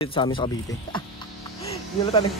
Dito sa amin sa Cavite. Hindi na tayo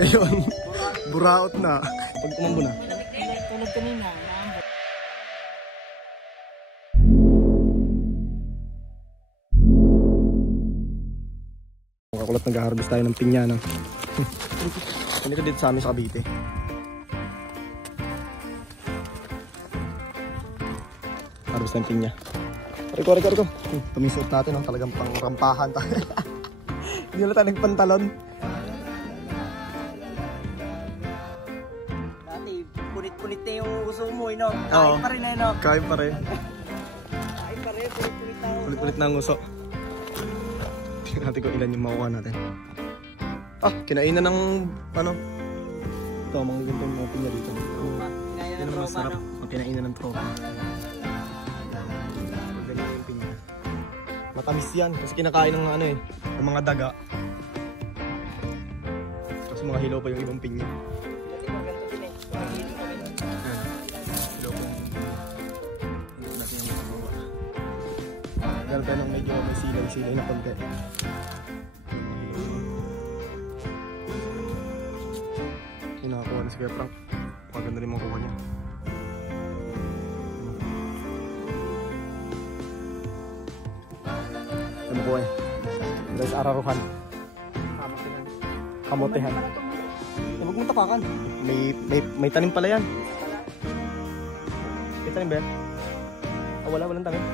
ngayon, buraot na. Pag umambo na. Tulad kanina. Makakulat nag-harvest tayo ng pinya, no? Ganito dito sa amin sa Cavite. Harvest ng pinya. Riko. Tumisot natin, no? Talagang pang-rampahan tayo. Hindi na tayo nagpantalon. Punit na yung gusto mo, no? Kain pa rin, no? Kain pa rin. Punit na yung Pulit na ang uso. Tingnan natin kung ilan yung makuha natin. Kinainan ng, ano? Ito, mga gantong mga pinya dito. Yan ang masarap. Kinainan ng tropa. Ganyan yung pinya. Matamis yan. Kasi kinakain ng ano ng mga daga. Kasi mga hilaw pa yung ibang pinya. Meron tayo ng medyo may silay na konti. Nakakuha na si Kuya Frank. Maganda rin makuha niya. Ito makuha eh. Guys, araruhan. Kamotehan. Huwag mong tapakan. May tanim pala yan. May tanim ba yan? Walang tanim.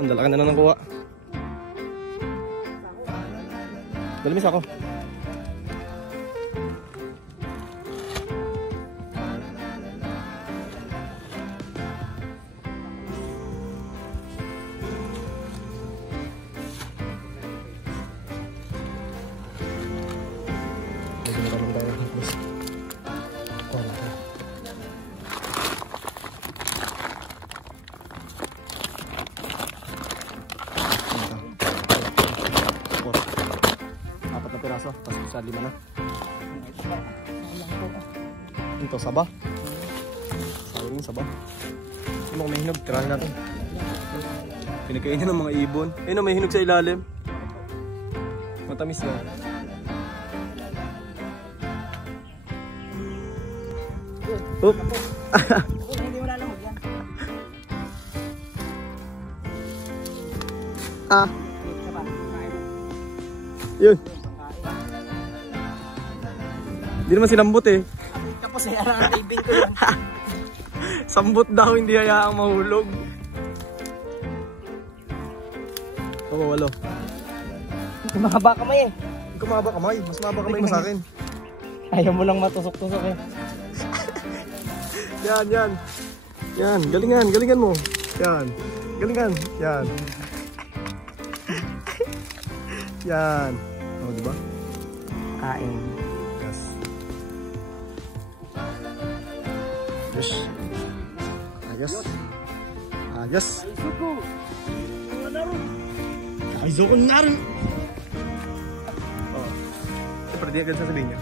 Ang dalakan na nakuha. Dalamis ako. Tapos sa 5 na. Ito, saba. Sayang yung saba. Ano kung may hinog? Tirahin natin. Pinakainin ng mga ibon. Ayun, may hinog sa ilalim. Matamis yan. Oop! Hindi mo lalamog yan. Yun. Hindi naman sinambot eh. Tapos ay arang-ibig ko yan. Sambot daw, hindi hayaang mahulog. Oo, 8. Mahaba kamay eh. Hindi ko mahaba kamay. Mas mahaba kamay mo sa akin. Ayaw mo lang matusok-tusok eh. Yan, yan. Yan, galingan, galingan mo. Yan, galingan. Yan. Yan. O, diba? Kain. Yes. Yes. Ayos. Ayos. Ay, Zuko na rin. Oh. Siyempre, di agad sasabihin niya.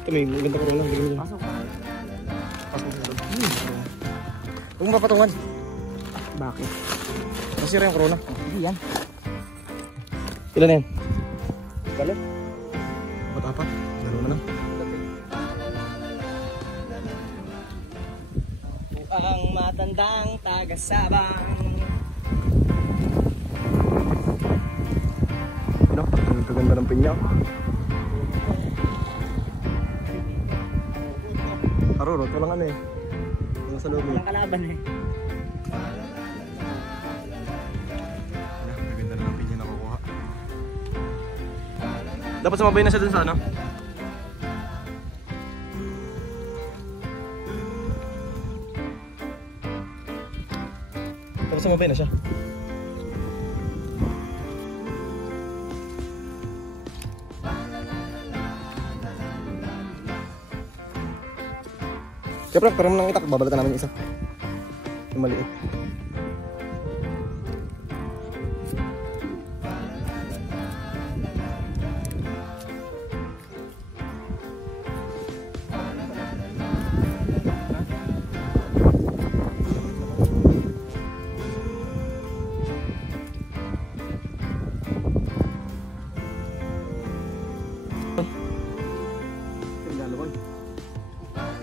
Ito, may maganda ko rin lang. Pasok. Pasok sa loob. Huwag mo papatungan. Bakit? Masira yung corona. Hindi yan. Ilan na yan? Galo. Apat. Laro na lang. Ang matandang taga-Sabang. Ano? Ang kaganda ng pinya. Arurot, walang ano eh. Walang sa loob eh. Walang kalaban eh. Ang ganda ng pinya nakukuha. Dapat sumabay na siya dun sa ano? Dapat sumabay na siya. Siyempre, pero nang itak, babalatan namin yung isa. Yung maliit.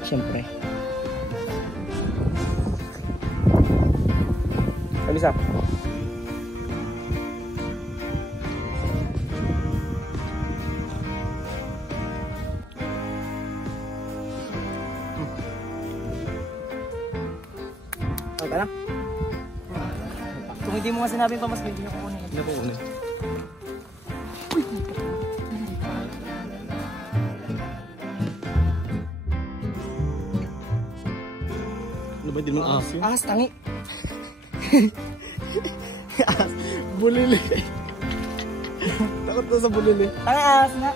Siyempre. Alisa. Okay lang. Kung hindi mo nga sinabing pa mas hindi nyo kukunin. Hindi ko kunin. Ano ba, hindi mo ahas yun? Ahas, tangi. Ahas, bulili. Takot na sa bulili. Tangi, ahas nga.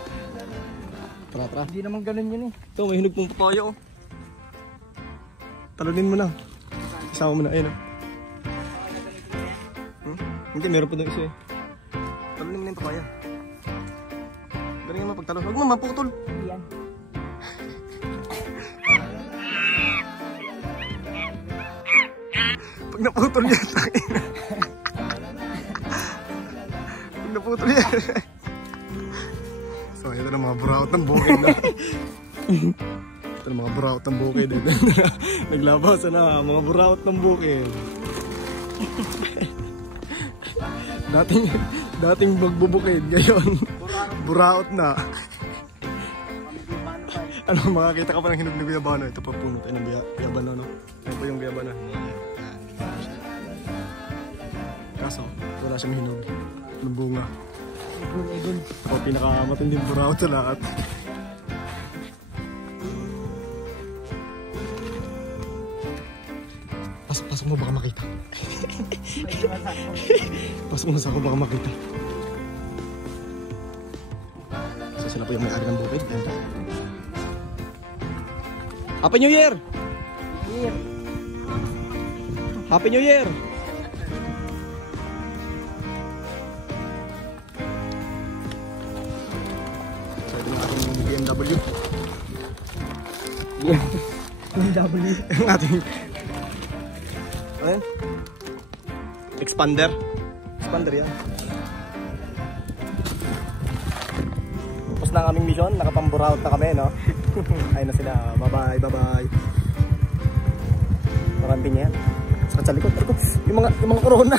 Tara. Hindi naman ganun yun eh. Ito, may hinog pong papaya oh. Talunin mo na. Isama mo na, ayun oh. Hindi, meron pa doon isa eh. Talunin mo na yung papaya. Galing naman pagtalon. Huwag mo, maputol. Hindi yan. Pag naputol yan, pag naputol yan. So, ito na mga buraot ng bukid na. Ito na mga buraot ng bukid. Naglabas na mga buraot ng bukid. Dating magbubukid, ngayon buraot na. Ano, makakita ka pa ng hinog na guyabano. Ito pa puno tayo ng guyabano, no? Ito pa yung guyabano. Kaso, wala siyang hinog ng bunga. Egon. Ito pa pinakamatinding buraot sa lahat. Pasok mo, baka makita. Pasok mo sa ako, baka makita. So sila po yung may-ari ng bukid. Happy New Year! Happy New Year! So ito yung ating BMW. BMW. Yung ating... Ano yan? Expander. Expander yan. Tapos na ang aming mission, nakapamburaut na kami, no? Ayun na sila, bye bye. Maraming yan. Sakit sa likod, yung mga corona.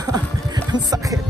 Ang sakit.